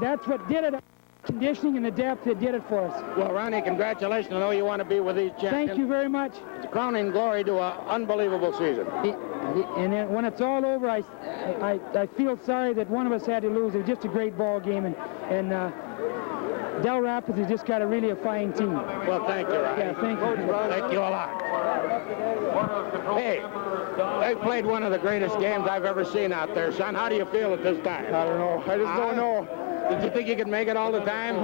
That's what did it. Conditioning and the depth that did it for us. Well, Ronnie, congratulations. I know you want to be with these champions. Thank you very much. It's a crowning glory to an unbelievable season. And then when it's all over, I feel sorry that one of us had to lose. It was just a great ball game, and Dell Rapids has just got a really fine team. Well, thank you, Ron. Yeah, thank you. Thank you a lot. Hey, they played one of the greatest games I've ever seen out there, son. How do you feel at this time? I don't know. I just don't know. Did you think you could make it all the time?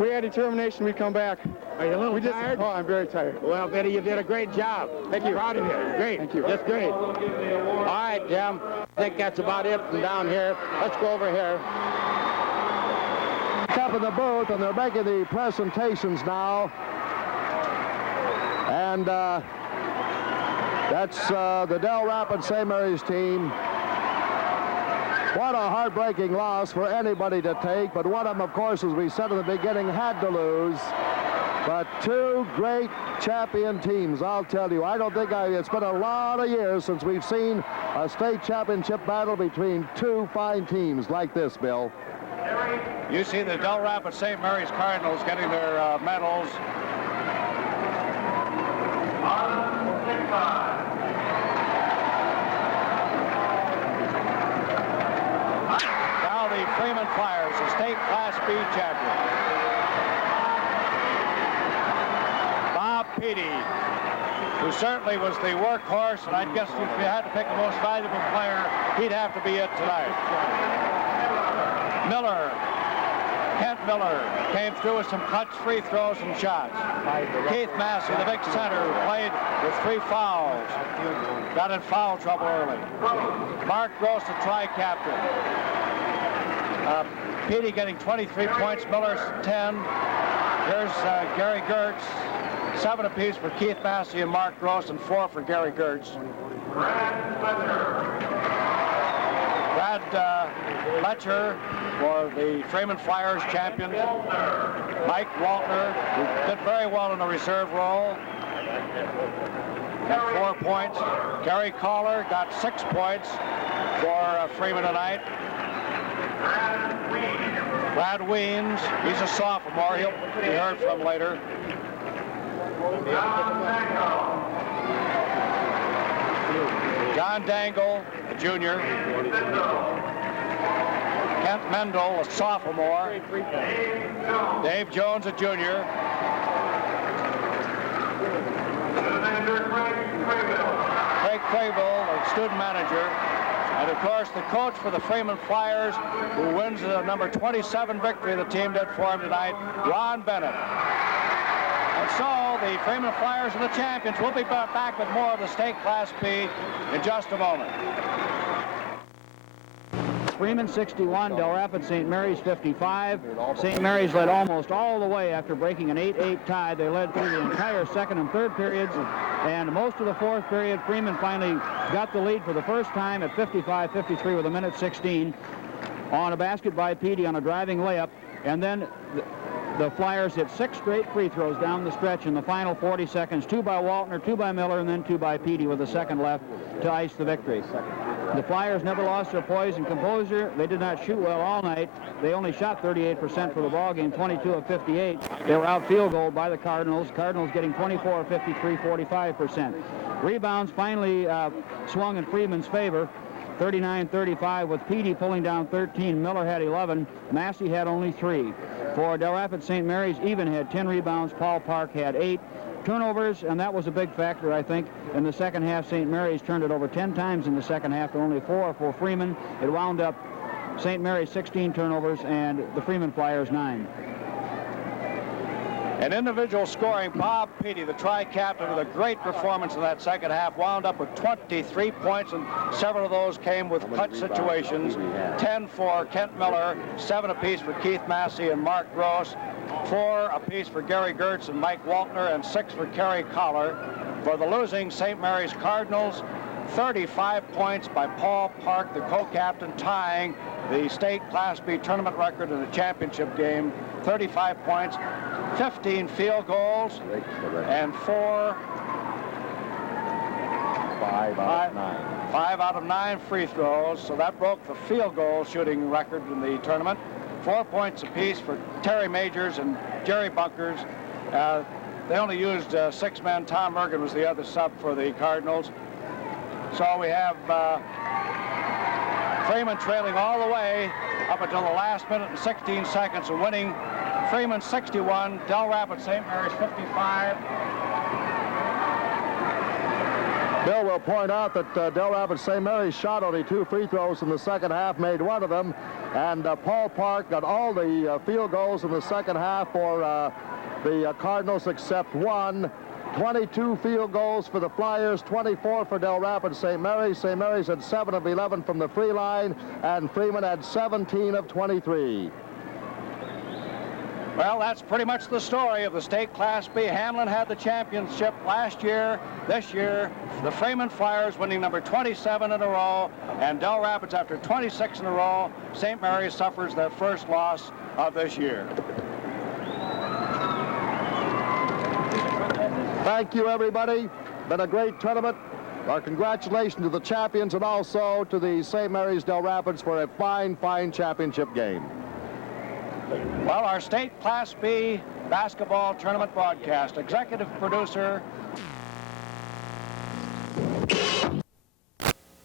We had determination we'd come back. Are you a little tired? Oh, I'm very tired. Well, Bidde, you did a great job. Thank you. Proud of you. Great. Thank you. Just great. All right, Jim. I think that's about it from down here. Let's go over here. Up in the booth, and they're making the presentations now. And that's the Dell Rapids St. Mary's team. What a heartbreaking loss for anybody to take, but one of them, of course, as we said in the beginning, had to lose. But two great champion teams, I'll tell you. I don't think it's been a lot of years since we've seen a state championship battle between two fine teams like this, Bill. You see the Dell Rapids St. Mary's Cardinals getting their medals. Now the Freeman Flyers, the state Class B champion. Bob Pidde, who certainly was the workhorse, and I guess if you had to pick the most valuable player, he'd have to be it tonight. Miller, Kent Mueller, came through with some clutch free throws and shots. Keith Massey, the big center, who played with 3 fouls, got in foul trouble early. Mark Gross, the tri-captain. Pidde getting 23 points, Miller 10. Here's Gary Goertz, 7 apiece for Keith Massey and Mark Gross, and 4 for Gary Goertz. Brad Fletcher for the Freeman Flyers champions. Mike Waltner, who did very well in the reserve role, got 4 points. Gary Collar got 6 points for Freeman tonight. Brad Weems, he's a sophomore. He'll be heard from later. John Dangle, a junior. Kent Mendel, a sophomore. Dave Jones, a junior. Craig Crable, a student manager. And of course, the coach for the Freeman Flyers, who wins the number 27 victory the team did for him tonight, Ron Bennett. And so the Freeman Flyers are the champions. We'll be back with more of the state Class B in just a moment. Freeman 61, Dell Rapids St. Mary's 55. St. Mary's led almost all the way after breaking an 8-8 tie. They led through the entire second and third periods, and most of the fourth period, Freeman finally got the lead for the first time at 55-53 with 1:16 on a basket by Pidde on a driving layup, and then the Flyers hit 6 straight free throws down the stretch in the final 40 seconds, 2 by Waltner, 2 by Miller, and then 2 by Pidde with a second left to ice the victory. The Flyers never lost their poise and composure. They did not shoot well all night. They only shot 38% for the ball game, 22 of 58. They were out field goal by the Cardinals. Cardinals getting 24 of 53, 45%. Rebounds finally swung in Freeman's favor. 39-35 with Pidde pulling down 13. Miller had 11. Massey had only 3. For Dell Rapids St. Mary's, even had 10 rebounds. Paul Park had 8. Turnovers, and that was a big factor, I think. In the second half, St. Mary's turned it over 10 times in the second half to only 4 for Freeman. It wound up St. Mary's 16 turnovers and the Freeman Flyers 9. In individual scoring, Bob Pidde, the tri-captain, with a great performance in that second half, wound up with 23 points, and several of those came with clutch situations. 10 for Kent Mueller, 7 apiece for Keith Massey and Mark Gross, 4 apiece for Gary Goertz and Mike Waltner, and 6 for Kerry Collar. For the losing St. Mary's Cardinals, 35 points by Paul Park, the co-captain, tying the state Class B tournament record in the championship game. 35 points, 15 field goals, and 5 out of 9 free throws. So that broke the field goal shooting record in the tournament. 4 points apiece for Terry Majors and Jerry Bunkers. They only used 6 men. Tom Mergen was the other sub for the Cardinals. So we have Freeman trailing all the way up until the last minute and 16 seconds and winning. Freeman 61, Dell Rapids St. Mary's 55. Bill will point out that Dell Rapids St. Mary's shot only 2 free throws in the second half, made one of them, and Paul Park got all the field goals in the second half for the Cardinals except one. 22 field goals for the Flyers, 24 for Dell Rapids St. Mary's. St. Mary's had 7 of 11 from the free line, and Freeman had 17 of 23. Well, that's pretty much the story of the state Class B. Hamlin had the championship last year. This year, the Freeman Flyers winning number 27 in a row, and Dell Rapids after 26 in a row. St. Mary's suffers their first loss of this year. Thank you, everybody. Been a great tournament. Our congratulations to the champions and also to the St. Mary's Dell Rapids for a fine, fine championship game. Well, our state Class B basketball tournament broadcast, executive producer